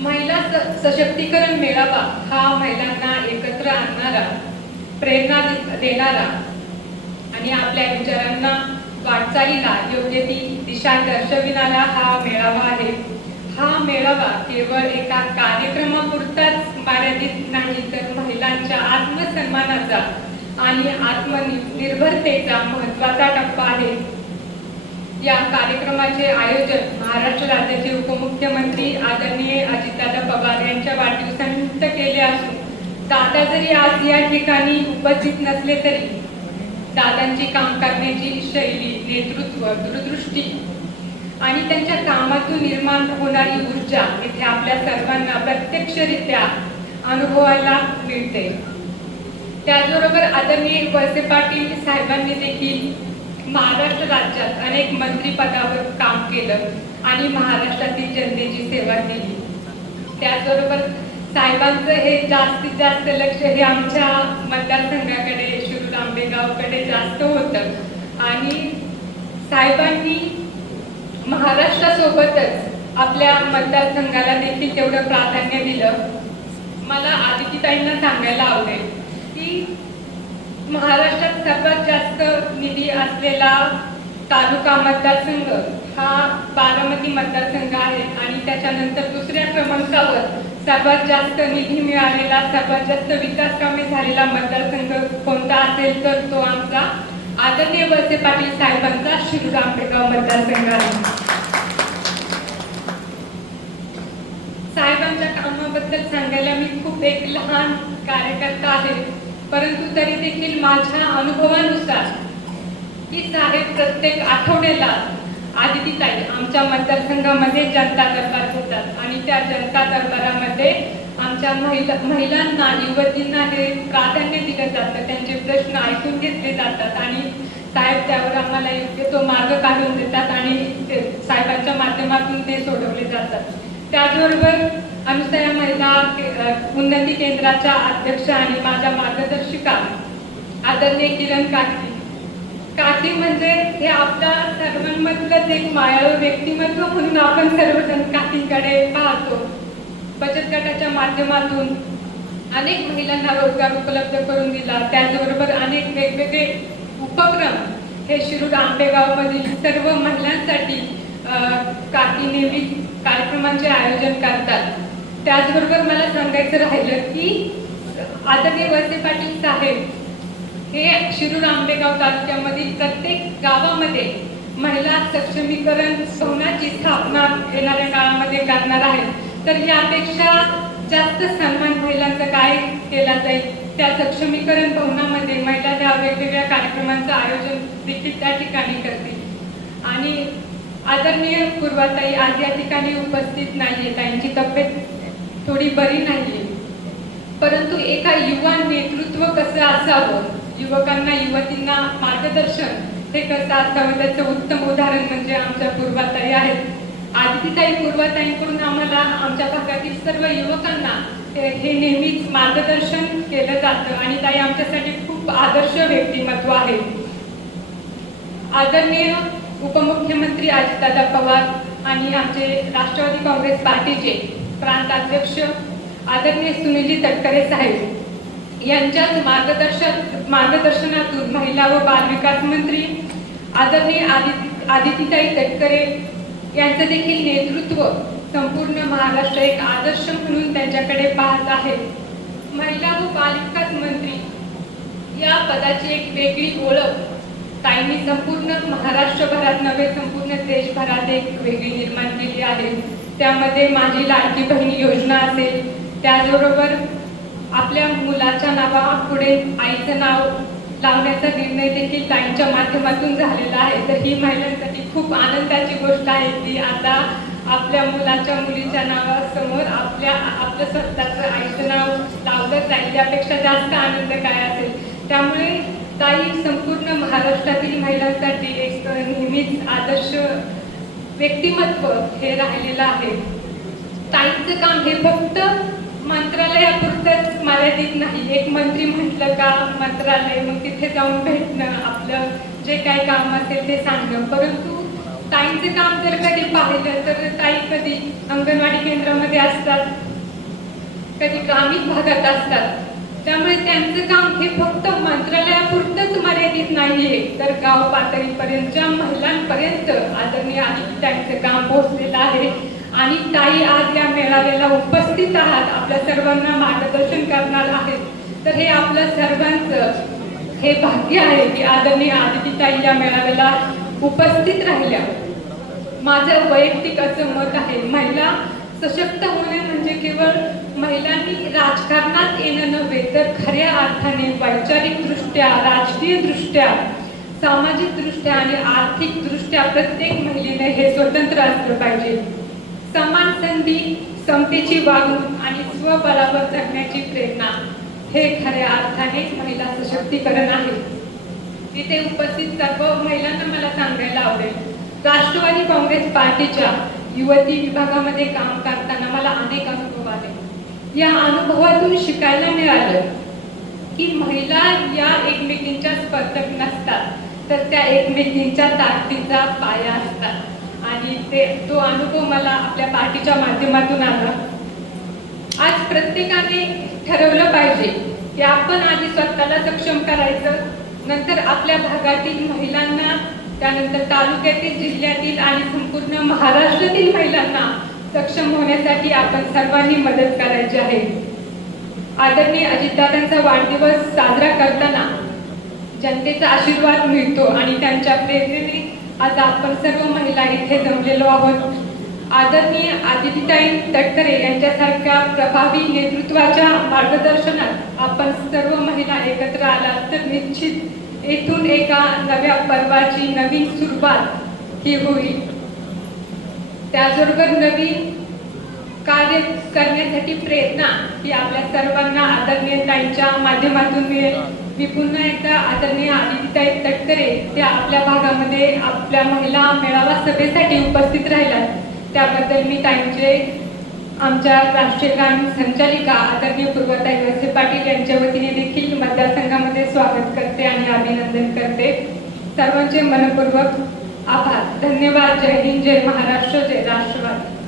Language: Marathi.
महिला सशक्तीकरण मेळावा हा महिलांना एकत्र आणणारा प्रेरणा देणारा आणि आपल्या विचारांना वाटचालीला योग्य ती दिशा दर्शविणारा हा मेळावा आहे. हा मेळावा केवळ एका कार्यक्रमापुरताच मर्यादित नाही तर महिलांच्या आत्मसन्मानाचा आणि आत्मनिर्भरतेचा महत्त्वाचा टप्पा आहे. या कार्यक्रमाचे आयोजन महाराष्ट्र राज्याचे उपमुख्यमंत्री आदरणीय अजितदादा पवार यांच्या वाढदिवसानिमित्त केले असून दादा जरी आज या ठिकाणी उपस्थित नसले तरी दादांची काम करण्याची शैली नेतृत्व दूरदृष्टी आणि त्यांच्या कामातून निर्माण होणारी ऊर्जा इथे आपल्या सर्वांना प्रत्यक्षरित्या अनुभवायला मिळते. त्याचबरोबर आदरणीय वळसे पाटील साहेबांनी देखील महाराष्ट्र राज्यात अनेक मंत्रीपदावर काम केलं आणि महाराष्ट्रातील जनतेची सेवा केली. त्याचबरोबर साहेबांचं हे जास्तीत जास्त लक्ष हे आमच्या मतदारसंघाकडे शिरूर आंबेगावकडे जास्त होतं. आणि साहेबांनी महाराष्ट्रासोबतच आपल्या मतदारसंघाला देखील तेवढं प्राधान्य दिलं. मला आदितीताईंना सांगायला आवडेल की महाराष्ट्रात सर्वात जास्त निधी असलेला तालुका मतदारसंघ हा बारामती मतदारसंघ आहे आणि त्याच्यानंतर दुसऱ्या क्रमांकावर सर्वात जास्त निधी मिळालेला सर्वात जास्त विकास कामे झालेला मतदारसंघ कोणता असेल तर तो आमचा आदरणीय वळसे पाटील साहेबांचा शिरूर आंबेगाव मतदारसंघ आहे. साहेबांच्या कामाबद्दल सांगायला मी खूप एक लहान कार्यकर्ता आहे. परंतु तरी देखील माझ्या अनुभवानुसार की साहेब प्रत्येक आठवड्याला आदितीताई आमच्या मतदारसंघामध्ये जनता दरबार होतात आणि त्या जनता दरबारामध्ये आमच्या महिला महिलांना युवतींना हे प्राधान्य दिलं जातं. त्यांचे प्रश्न ऐकून घेतले जातात. आणि साहेब त्यावर आम्हाला योग्य तो मार्ग काढून देतात आणि ते साहेबांच्या माध्यमातून ते सोडवले जातात. त्याचबरोबर अनुसया महिला उन्नती केंद्राच्या अध्यक्ष आणि माझ्या मार्गदर्शिका आदरणीय किरण काकी काकी म्हणजे हे आपल्या सर्वांमधलंच एक मायाळू व्यक्तिमत्व म्हणून आपण सर्वजण काकींकडे पाहतो. बचत गटाच्या माध्यमातून अनेक महिलांना रोजगार उपलब्ध करून दिला. त्याचबरोबर अनेक वेगवेगळे उपक्रम हे शिरूर आंबेगावमधील सर्व महिलांसाठी अ, काकी नेहमी कार्यक्रमांचे आयोजन करतात. त्याचबरोबर मला सांगायचं राहिलं की आदरणीय वळसे पाटील साहेब हे शिरूर आंबेगाव तालुक्यामधील प्रत्येक गावामध्ये महिला सक्षमीकरण भवनाची स्थापना येणाऱ्या काळामध्ये करणार आहेत. तर यापेक्षा जास्त सन्मान महिलांचा काय केला जाईल? त्या सक्षमीकरण भवनामध्ये महिला त्या वेगवेगळ्या कार्यक्रमांचं आयोजन देखील त्या ठिकाणी करतील. आणि आदरणीय पूर्वाताई आज या ठिकाणी उपस्थित नाहीये त्यांची तब्येत थोडी बरी नाही. परंतु एका युवा नेतृत्व कसं असावं? युवकांना युवतींना मार्गदर्शन हे कसं असावं? त्याचं उत्तम उदाहरण म्हणजे आमच्या पूर्वाताई आहेत. आदितीताई पूर्वाताईंकडून आम्हाला आमच्या भागातील सर्व युवकांना हे हे नेहमीच मार्गदर्शन केलं जातं आणि ताई आमच्यासाठी खूप आदर्श व्यक्तिमत्व आहे. आदरणीय उपमुख्यमंत्री अजितदादा पवार आणि आमचे राष्ट्रवादी काँग्रेस पार्टीचे प्रांताध्यक्ष आदरणीय सुनीलजी तटकरे साहेब यांच्याच मार्गदर्शन मार्गदर्शनातून महिला व बालविकास मंत्री आदरणीय आदिती आदितीताई तटकरे यांचं देखील नेतृत्व संपूर्ण महाराष्ट्र एक आदर्श म्हणून त्यांच्याकडे पाहत आहे. महिला व बालविकास मंत्री या पदाची एक वेगळी ओळख ताईंनी संपूर्ण महाराष्ट्रभरात नव्हे संपूर्ण देशभरात एक वेगळी निर्माण केली आहे. त्यामध्ये माझी लाडकी बहिणी योजना असेल त्याचबरोबर आपल्या मुलाच्या नावा पुढे आईचं नाव लावण्याचा निर्णय देखील ताईंच्या माध्यमातून झालेला आहे. तर ही महिलांसाठी खूप आनंदाची गोष्ट आहे की आता आपल्या मुलाच्या मुलीच्या नावासमोर आपल्या आपलं स्वतःचं आईचं नाव लावलं जाईल त्यापेक्षा जास्त आनंद काय असेल? त्यामुळे ताई संपूर्ण महाराष्ट्रातील महिलांसाठी एक नेहमीच आदर्श व्यक्तिमत्व हे राहिलेलं आहे. ताईंचं काम हे फक्त मंत्रालयापुरतंच मर्यादित नाही. एक मंत्री म्हटलं का मंत्रालय मग तिथे जाऊन भेटणं आपलं जे काही काम असेल ते सांगणं. परंतु ताईंचे काम जर कधी पाहिलं तर ताई कधी अंगणवाडी केंद्रामध्ये असतात कधी ग्रामीण भागात असतात. त्यामुळे त्यांचं काम हे फक्त मंत्रालयापुरतंच मर्यादित नाहीये. तर गाव पातळीपर्यंतच्या महिलांपर्यंत आदरणीय आधी त्यांचं काम पोहोचलेलं आहे. आणि ताई आज या मेळाव्याला उपस्थित आहात. आपल्या सर्वांना मार्गदर्शन करणार आहेत. तर हे आपल्या सर्वांचं हे भाग्य आहे की आदरणीय आदिती ताई या मेळाव्याला उपस्थित राहिल्या. माझं वैयक्तिक असं मत आहे महिला सशक्त होणे म्हणजे केवळ महिलांनी राजकारणात येणं नव्हे तर खऱ्या अर्थाने वैचारिक दृष्ट्या राजकीय दृष्ट्या सामाजिक दृष्ट्या आणि आर्थिक दृष्ट्या प्रत्येक महिलेने हे स्वतंत्र असलं पाहिजे. समान संधी समतेची वागणूक आणि स्वबळावर जगण्याची प्रेरणा हे खऱ्या अर्थाने महिला सशक्तीकरण आहे. इथे उपस्थित सर्व महिलांना मला सांगायला आवडेल. राष्ट्रवादी काँग्रेस पार्टीच्या युवती विभागामध्ये काम करताना मला अनेक अनुभव आले. या अनुभवातून शिकायला मिळालं की महिला या एकमेकींच्या स्पर्धक नसतात तर त्या एकमेकींच्या ताकदीचा पाया असतात. आणि ते तो अनुभव मला आपल्या पार्टीच्या माध्यमातून आला. आज प्रत्येकाने ठरवलं पाहिजे की आपण आधी स्वतःला सक्षम करायचं नंतर आपल्या भागातील महिलांना त्यानंतर तालुक्यातील जिल्ह्यातील आणि संपूर्ण महाराष्ट्रातील महिलांना सक्षम होण्यासाठी आपण सर्वांनी मदत करायची आहे. आदरणीय अजितदादांचा वाढदिवस साजरा करताना जनतेचा आशीर्वाद मिळतो आणि त्यांच्या प्रेरणेने आज आपण सर्व महिला इथे जमलेलो आहोत. आदरणीय आदितीताई तटकरे यांच्यासारख्या प्रभावी नेतृत्वाच्या मार्गदर्शनात आपण सर्व महिला एकत्र आला तर निश्चित येथून एका नव्या पर्वाची नवीन सुरुवात ही होईल. त्याचबरोबर नवीन कार्य करण्यासाठी प्रेरणा ही आपल्या सर्वांना आदरणीय ताईंच्या माध्यमातून मिळेल. मी पुन्हा एकदा आदरणीय आदित्यताई तटकरे त्या आपल्या भागामध्ये आपल्या महिला मेळावा सभेसाठी उपस्थित राहिल्या त्याबद्दल मी ताईंचे आमच्या राष्ट्रीय ग्रामीण संचालिका आदरणीय पूर्वताई वसे पाटील यांच्या वतीने देखील मतदारसंघामध्ये स्वागत करते अभिनंदन करते. सर्वांचे मनपूर्वक आभार. धन्यवाद. जय हिंद. जय महाराष्ट्र. जय राष्ट्रवादी.